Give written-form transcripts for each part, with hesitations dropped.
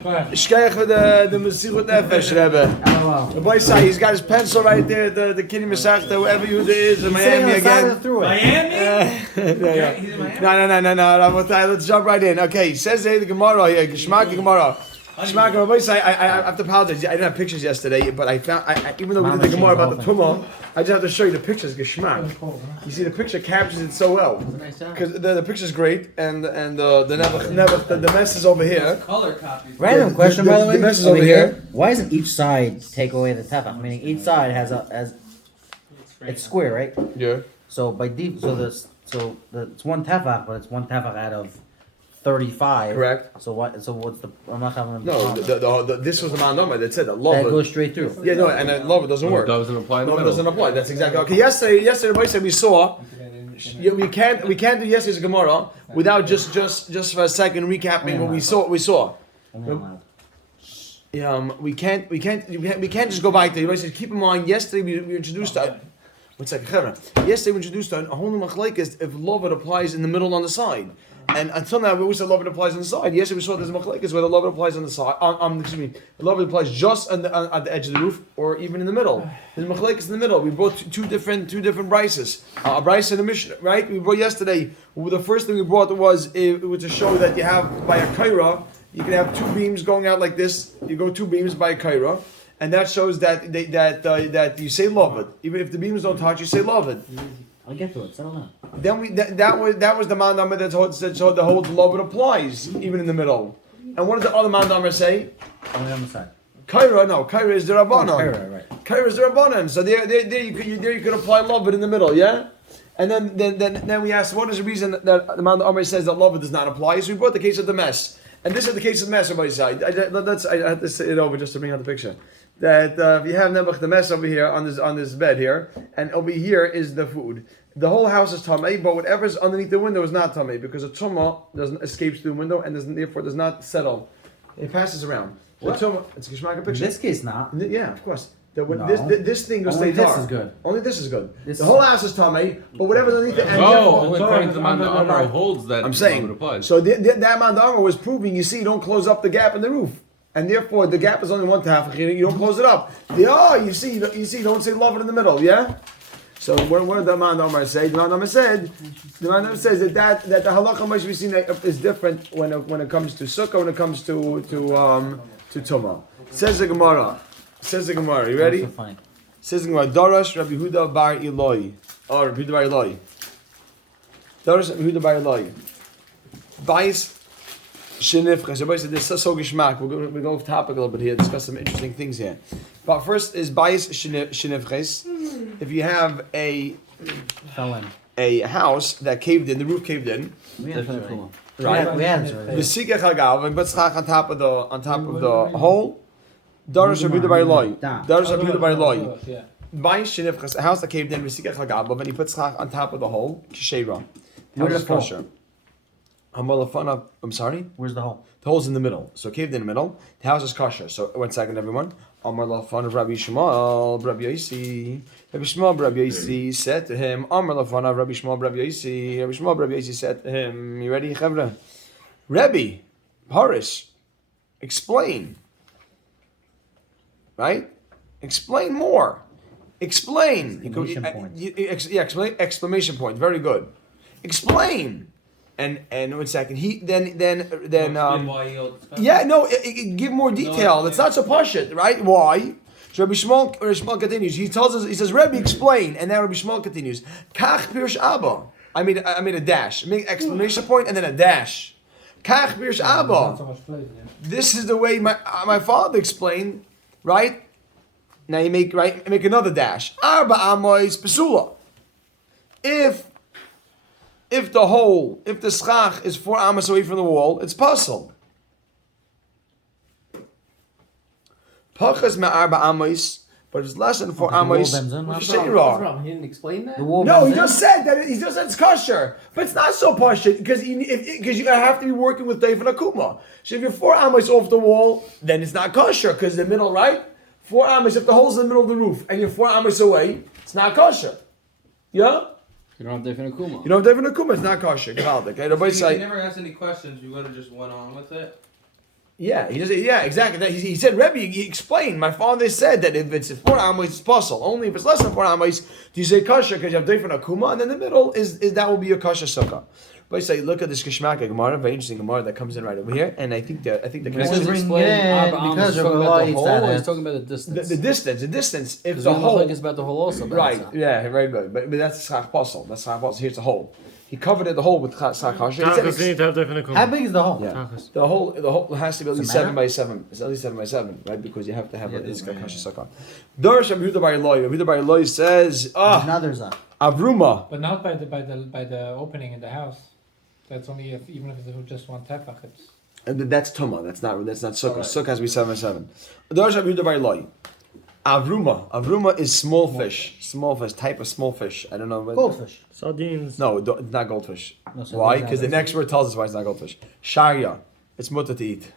Shkeich with the Mesichut Nefesh Rebbe. The boy say he's got his pencil right there. The Kinyan Hamasechta, whoever Yehuda is in Miami again. Miami? No. Let's jump right in. Okay, says the Gemara here. Geschmack Gemara. Geschmack Gemara. Boy say I have to apologize. I didn't have pictures yesterday, but I found even though we did the Gemara about the Tumah, I just have to show you the pictures. Geschmack. You see, the picture captures it so well because the picture's great, and the mess is over here. Color copy. Random question, by the way. The mess is over here. Why doesn't each side take away the tefach? Meaning each side has it's square, right? Yeah. So by deep, it's one tefach, but it's one tefach out of 35. Correct. So what? So what's the? I'm not having. No, this was the Mandama that said that That love goes straight through. Yeah, no, and love it doesn't work. Doesn't apply. No, it doesn't apply. That's exactly okay. Yesterday, boy said we saw. We can't do yesterday's Gemara without just for a second recapping what we saw. We can't just go back there. You said keep in mind. Yesterday we introduced. Yesterday we introduced a whole new machlekes if love it applies in the middle on the side. And until now, we always said love it applies on the side. Yesterday we saw there's a machlekes where the love it applies on the side. The love it applies just at the edge of the roof or even in the middle. There's machlekes in the middle. We brought two different brises. A brise and a Mishnah, right? We brought yesterday. The first thing we brought was to show that you have by a kaira, you can have two beams going out like this. You go two beams by a kaira, and that shows that you say love it. Even if the beams don't touch, you say love it. I'll get to it. Settle down. Then that was the mandama that holds the whole love it applies even in the middle. And what does the other mandama say? Only on the side. Kaira is the rabbanon. Kaira, right? Kaira is the rabbanon. So there you could apply love it in the middle, yeah. And then we asked what is the reason that the mandama says that love it does not apply. So we brought the case of the mess, and this is the case of the mess. Everybody side. I had to say it over just to bring out the picture. That if you have the mess over here on this bed here, and over here is the food. The whole house is tamei, but whatever's underneath the window is not tamei because a tumah doesn't escapes through the window and therefore does not settle. It passes around. What? It's a Geshmaka picture. In this case, not. Yeah, of course. When No. this thing goes Only stay this tar. is good. Only this is good. This the whole house is tamei, but whatever's underneath the and Only according to the man the Amar holds that. I'm saying. It applies. So that man the Amar was proving. You see, you don't close up the gap in the roof. And therefore, the gap is only one half. You don't close it up. You see, don't say love it in the middle, yeah? So what did the man Omar say? The man Omar says that the halacha must be seen is different when it comes to sukkah, when it comes to tumah. Says the Gemara. You ready? So funny. Says the Gemara. Darash Rabbi Yehuda bar Eloi. Oh, Rabbi Yehuda bar Eloi. Darash Rabbi Yehuda bar Eloi. Bais Shinifches. Everybody said this is so geschmack. We're going off topic a little bit here, discuss some interesting things here. But first is Bais Shinifches. If you have a house that caved in, the roof caved in. We had it already. Right. We had it already. The sikach hagav and put schach on top of the hole. Darash Rabbi Yehuda bar Eloi. Darash Rabbi Yehuda bar Eloi. Bais Shinifches. A house that caved in with sikach hagav and he put schach on top of the hole. Kishera. Where's the hole? I'm sorry? Where's the hole? The hole's in the middle. So caved in the middle. The house is kosher. So 1 second, everyone. Amar lafan of Rabbi Shmuel, Rabbi Yosi. Rabbi Yosi said to him, Amar lafan of Rabbi Shmuel, Rabbi Yosi said to him, you ready, Chavra? Rabbi, Harish, explain. Right? Explain more. Explain. Exclamation point. Explain. Exclamation point. Very good. Explain. And 1 second. Give more detail. It's not so pashut, right? Why? So Rabbi Shmuel continues. He tells us. He says, "Rabbi, explain." And then Rabbi Shmuel continues. Kach pirsh abba. I made a dash. I made an exclamation point and then a dash. Kach pirsh abba. This is the way my father explained, right? Now you make another dash. Arba amois pesula. If the schach is 4 amos away from the wall, it's puzzle. Pachas me'arba amos, but it's less than 4 amos. He didn't explain that? No, he just said it's kosher, but it's not so kosher because you have to be working with Dave and Akuma. So if you're 4 amos off the wall, then it's not kosher because the middle, right? 4 amos. If the hole's in the middle of the roof and you're 4 amos away, it's not kosher. Yeah. You don't have different akuma. You don't have different akuma. It's not kosher. Okay, everybody say. You never asked any questions. You would have just went on with it. Yeah, he just exactly. He said, Rebbe, he explained. My father said that if it's 4 amos, it's possible. Only if it's less than 4 amos, do you say kasha because you have different akuma, and then the middle is that will be your kasha sukkah. But I say, look at this Kishmaka Gemara, very interesting Gemara that comes in right over here, and I think the Because connection- bring it in because he's of talking the about the lights whole, that or he's it's- talking about the distance. the distance. If Because the whole is about the whole also. right, yeah, very good. But that's schach posel. That's schach posel. Here's the hole. He covered it the hole with schach kasha. He said Tachas, you need to have different How big is the hole? Yeah. Tachas. The whole has to be at Does least it 7 by 7. It's at least 7 by 7, right? Because you have to have this kasha sukkah. Darsh Rabbi Yehuda Bar Eloi. Rabbi Yehuda Bar Eloi says, Now there's a. Avruma. But not by the opening in the house. That's only even if it's just one tefach. It's And that's tuma. That's not sukkah. Sukkah has to be 7 by 7. Darsh Rabbi Yehuda Bar Eloi. Avruma is small fish. Small fish, type of small fish. I don't know. Goldfish. Sardines. No, it's not goldfish. No, so Why? these are Because the those. next word tells us why it's not goldfish. Sharia. It's mutter to eat.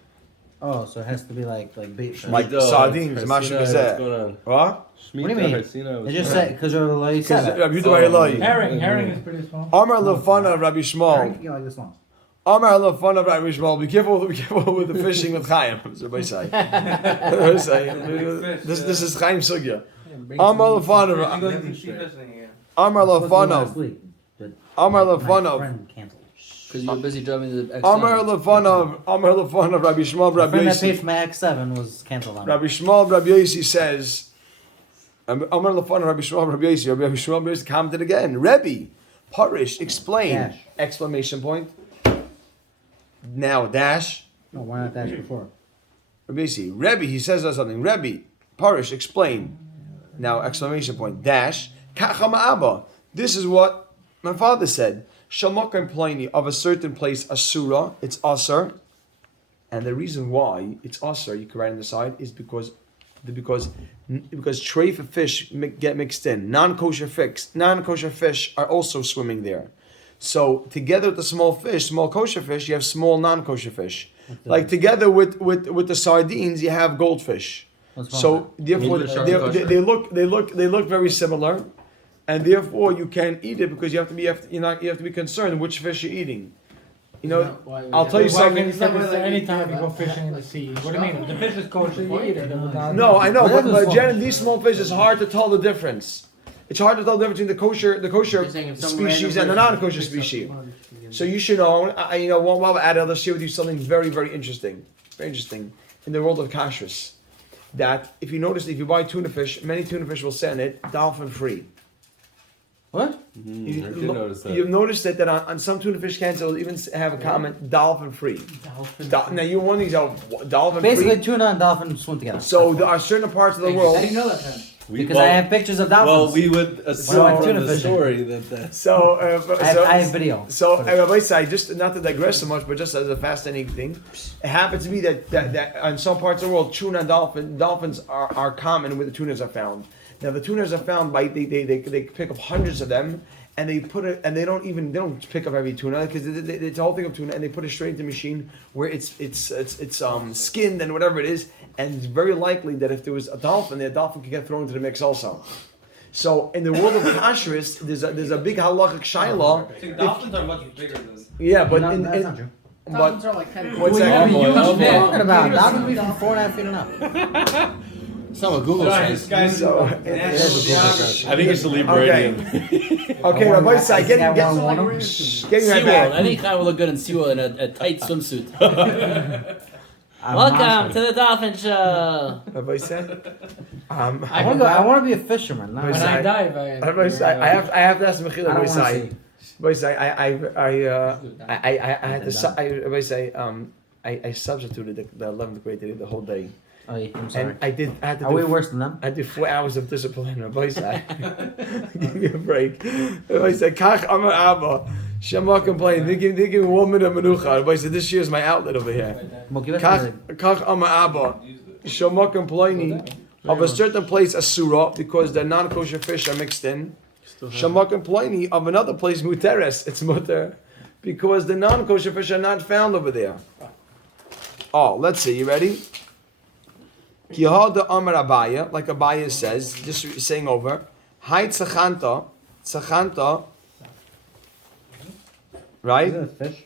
Oh, so it has to be like bait fish. Like sardines, mashu kazeh. What? What do you mean? It just said because you're like Because seven. Rabbi Yehuda Bar Eloi. herring is pretty small. Amar lefana Rabbi Shmuel. You know, like this one. Amar lefana Rabbi Shmuel. Be careful with the fishing with Chaim. That's what I say. This is Chaim sugya. Amar lefana. Amar lefana. Amar My lefana. friend canceled. Because you're busy driving the X7. Amar lefana. Rabbi Shmuel. My Rabbi friend that paid Yossi. for my X7 was canceled on me. Rabbi Shmuel. Rabbi Yossi says. Amar lefana Rabbi Shmuel. Rabbi Yossi. Rabbi Shmuel. Rabbi Yossi commented again. Rebbe. Parish. Explain. Dash. Exclamation point. Now dash. No, why not dash before? Rabbi Yossi. Rebbe. He says something. Rebbe. Parish. Explain. Now exclamation point. Dash. Kachama Abba. This is what my father said. Shalmakam Pliny of a certain place, Asura, it's Asar. And the reason why it's Asar, you can write on the side, is because tray for fish get mixed in. Non-kosher fish are also swimming there. So together with the small kosher fish, you have small non-kosher fish. Like together with the sardines, you have goldfish. What's wrong So therefore Maybe the shark they look very similar. And therefore, you can't eat it because you have to be concerned which fish you're eating. You know, I'll tell you Why something. can't you say this anytime you go fishing in the sea? What do you mean? If the fish is kosher, you eat it. No, I know, Whatever but is Jen, these small fish, it's hard to tell the difference. It's hard to tell the difference between the kosher You're saying if some species and random the person non-kosher picks up species. one, So you should know. While I'm at it, I'll share with you something very, very interesting. Very interesting in the world of kashrus. That if you notice, if you buy tuna fish, many tuna fish will say on it dolphin free. What? You've noticed that on some tuna fish cans, it'll even have a comment, dolphin free. Now you're wondering, dolphin Basically, free? tuna and dolphin swim together. So there are certain parts of the world. How do you know that then? Because I have pictures of dolphins. Well, we would assume Well, from tuna the fishing. story that So, I have video. So, Footage. Rabbi Say, just not to digress so much, but just as a fascinating thing, it happens to be that on some parts of the world, tuna and dolphins are common where the tunas are found. Now, the tunas are found by they pick up hundreds of them, and they put it, and they don't pick up every tuna because it's a whole thing of tuna, and they put it straight into the machine where it's skinned and whatever it is, and it's very likely that if there was a dolphin, the dolphin could get thrown into the mix also. So in the world of kashrus, there's a big halachic shaila. Dolphins are much bigger than. Yeah, but No, that's not true. Dolphins are like 10 What's What that? are you Huge talking about? Dolphins be from 4.5 feet and up. That's not what Google says. So, I think it's the Libranian. okay, Rabbi Say, I get want right one of them. back. SeaWorld. I think I will look good in SeaWorld in a tight swimsuit. I'm Welcome not- to the Dolphin Show. Rabbi Say, I want to be a fisherman. Not When When a- I dive, Rabbi Say, I have to ask Mechila. I Rabbi don't want to Say, see. Rabbi Say, I had to. Rabbi Say, I substituted the 11th grade today the whole day, Oh, yeah, I'm sorry. and I had to. Are we worse than them? I did 4 hours of discipline. Rabbi Say, give me a break. Rabbi Say, Kach Amar Abba, Shema complained. They give me 1 minute of menucha. Rabbi Say, this year's my outlet over here. Well, give us Kach Amar Abba, Shema complaining of a certain place Asura because the non-kosher fish are mixed in. Shema complaining of another place Muteres. It's muter because the non-kosher fish are not found over there. Oh, let's see. You ready? Kihada Amar Abaya, like Abaya says, just saying over. Hai tzachanta, right? Isn't it fish?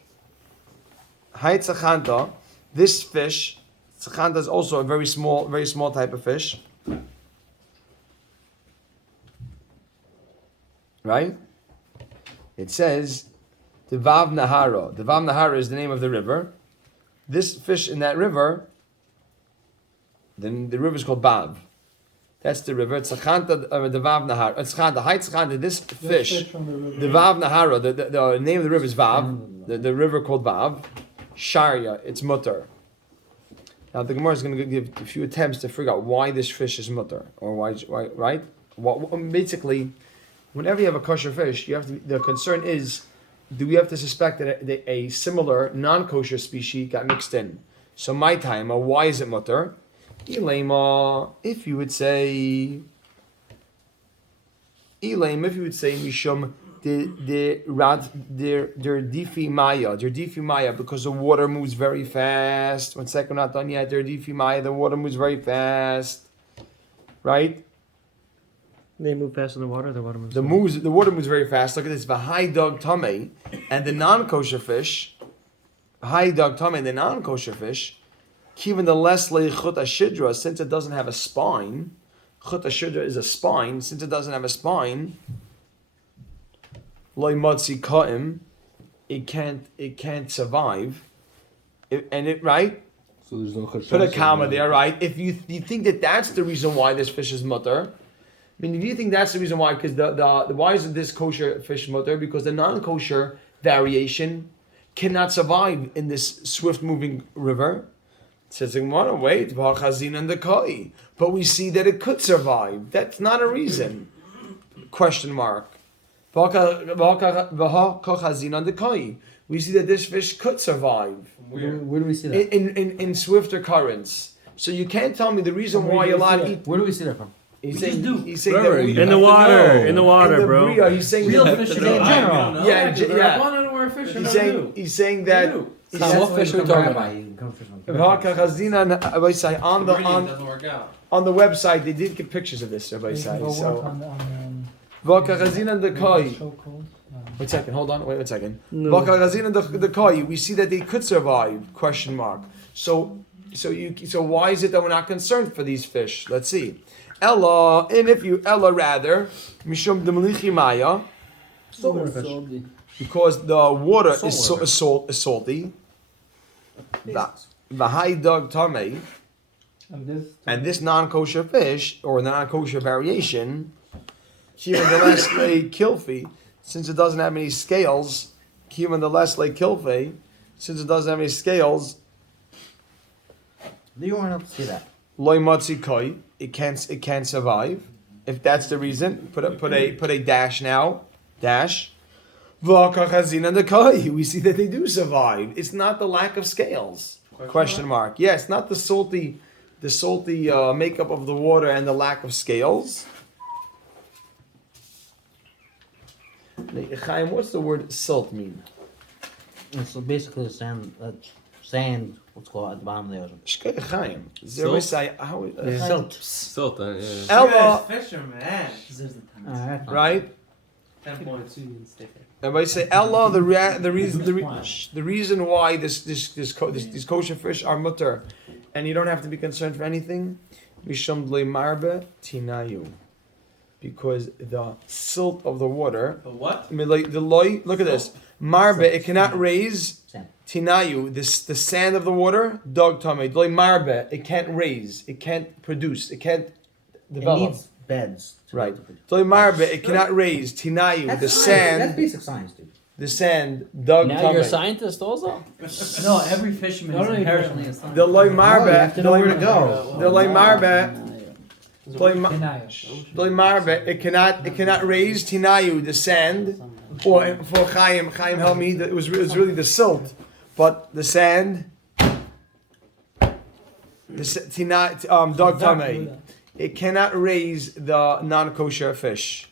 Hai tzachanta, this fish, Tzachanta is also a very small type of fish. Right? It says, Devav Nahara. Devav Nahara is the name of the river. This fish in that river, then the river is called Bav. That's the river. Tzachanta, Devav Nahara. Tzachanta, hi Tzachanta, this fish, from the river. Devav Nahara, the name of the river is Vav, the river called Vav. Sharia, it's mutter. Now the Gemara is going to give a few attempts to figure out why this fish is mutter, or why right? Basically, whenever you have a kosher fish, you have to. The concern is, do we have to suspect that a similar non-kosher species got mixed in? So my time, why is it mutter? If you would say, mishum der difi maya, because the water moves very fast. 1 second, not done yet. Der difi maya, the water moves very fast, right? They move faster than the water. The water moves. The water moves very fast. Look at this. V'hai dog tame, and the non-kosher fish. Hai dog tame, the non-kosher fish. Even the less le chut ashidra, since it doesn't have a spine. Chut ashidra is a spine. Since it doesn't have a spine, loy matzi kaim, it can't survive. Right. So there's no Put a comma there, right? If you think that that's the reason why this fish is mutter. I mean, if you think that's the reason why, because the why isn't this kosher fish mutter? Because the non-kosher variation cannot survive in this swift-moving river. It says, wait, v'hachazin and the koi. But we see that it could survive. That's not a reason. Question mark. V'hachazin and the koi. We see that this fish could survive. Where do we see that? In swifter currents. So you can't tell me the reason why you're allowed to eat. Where do we see that from? He's We saying, just do. he's saying Wherever that you we, In the water. In the water, in the bro. bria, he's saying Real that, fish in in general. Yeah, yeah. We're fishing. he's saying that he's Tom, saying, what fish are we talking about? Doesn't work out. on the website they did get pictures of this, Rabbi Sai. Go work So on the koi. so cold. Wait a second, hold on, wait a second. The koi, we see that they could survive, question mark. So why is it that we're not concerned for these fish? Let's see. Ella, and if you rather, Mishum Demlichi Maya, because the water is salty. The high dog tame, and this non-kosher fish or non-kosher variation, even the less lay kilfi, since it doesn't have any scales, even the less lay kilfi, since it doesn't have any scales, Do you want to see that? loy matzi koi, it can't survive. If that's the reason, put a dash now, dash. V'akachazin and the koi, we see that they do survive. It's not the lack of scales. Question mark. Yeah, it's not the salty makeup of the water and the lack of scales. Chaim, what's the word salt mean? So basically, sand. What's called at the bottom of the ocean. Chaim. Salt? Silt. Yeah. Ella, Fisherman. right? 10.2 sticker. Everybody say Ella. The reason why these kosher fish are mutter, and you don't have to be concerned for anything. Misham marbe tinayu, because the silt of the water. The what? I mean, like the loy. Look at this. Marbe, it cannot raise. Sand. Tinayu, the sand of the water. Dog tummy. Loy marbe, it can't raise. It can't produce. It can't develop. It needs beds. Right. Loy marbe, it cannot raise. Tinayu, the sand. That's basic science, dude. The sand. Dog Now tummy. you're a scientist also? No, every fisherman is No, inherently no. a scientist. The loy Oh, you marbe. have to know where to go. The loy marbe. Loy Tinayu. marbe, it cannot raise. Tinayu, the sand. Or for Chaim help me. It was really the silt, but the sand. Dog tummy. It cannot raise the non-kosher fish.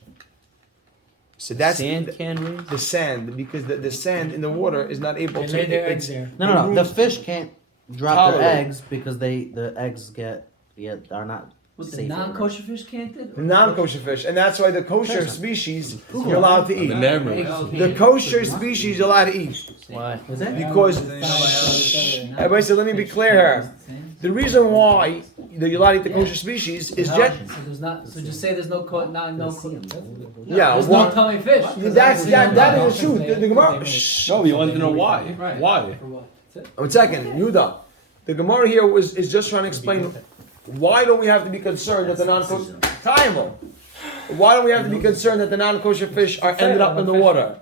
So that's Sand can raise? the sand, because the sand in the water is not able They to. lay their it's- eggs there. No. It The moves- fish can't drop Tolerate. their eggs because the eggs are not What the safe. non-kosher fish can't do? The non-kosher fish, and that's why the kosher species you're allowed to eat. The Namrud. The kosher species you're allowed to eat. Why? Is that? Because everybody said, let me be clear here. The reason why you're allowed to eat the kosher species is So there's not. So just say there's no yeah. There's One, no tummy fish. that is true. The Gemara. Shh. No, you want to know why? Right. Why? For what? That's it. 1 second, Yuda. The Gemara here is just trying to explain why don't we have to be concerned that the non-kosher why don't we have to be concerned that the non-kosher fish are ended up in the water?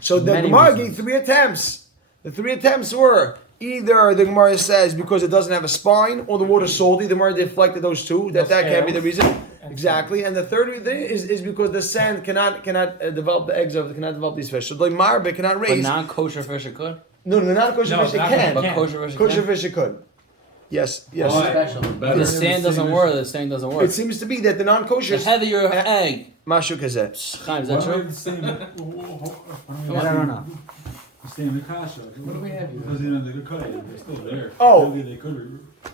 So the Many Gemara reasons. gave 3 attempts. The 3 attempts were either the Gemara says because it doesn't have a spine or the water's salty. The Gemara deflected those two. That can't be the reason. Exactly. And the third thing is because the sand cannot develop the eggs cannot develop these fish. So the marbe cannot But raise. non-kosher fish it could. No, the non-kosher fish it not can. But can. kosher fish it Kosher can. fish it could. Yes. Special. The sand doesn't work. The sand doesn't work. It seems to be that the non-kosher The heavier egg. Mashu kazeh. Chaim, is that true? I don't know. What do we have here? Oh.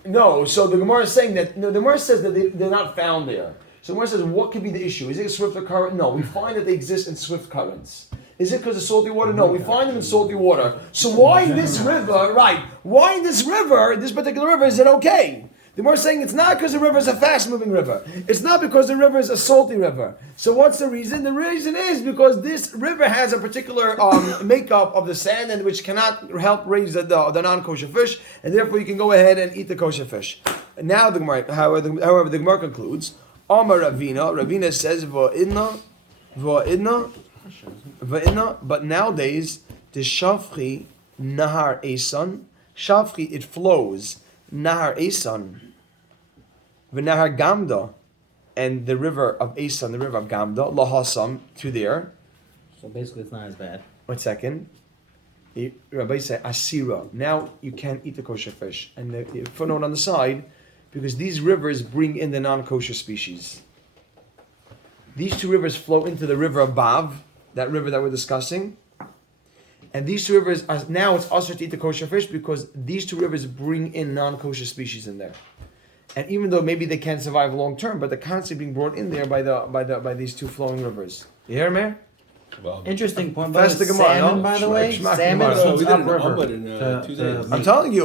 No, so the Gemara is saying that the Gemara says that they're not found there. So the Gemara says, what could be the issue? Is it a swift or current? No, we find that they exist in swift currents. Is it because of salty water? No, we find them in salty water. So why in this river, right? Why in this river, this particular river, is it okay? The Gemara is saying it's not because the river is a fast-moving river. It's not because the river is a salty river. So what's the reason? The reason is because this river has a particular makeup of the sand and which cannot help raise the non-kosher fish, and therefore you can go ahead and eat the kosher fish. And now the Gemara, however, the Gemara concludes, Amar Ravina says, Va'idna, but nowadays, the Shafri Nahar Esan, Shafri, it flows, Nahar Esan, V'Nahar Gamda, and the river of Esan, the river of Gamda, Lahasam, to there. So basically, it's not as bad. 1 second. The Rabbi said, Asira, now you can't eat the kosher fish. And the footnote on the side, because these rivers bring in the non-kosher species. These 2 rivers flow into the river of Bav, that river that we're discussing. And these 2 rivers, now it's usher to eat the kosher fish because these 2 rivers bring in non-kosher species in there. And even though maybe they can't survive long term, but they're constantly being brought in there by these 2 flowing rivers. You hear me? Well, Interesting point. That's the Gemara, Salmon, no? by the way. Shmak Salmon Gemara. we eats did an upriver. omelet in 2 days. I'm telling you.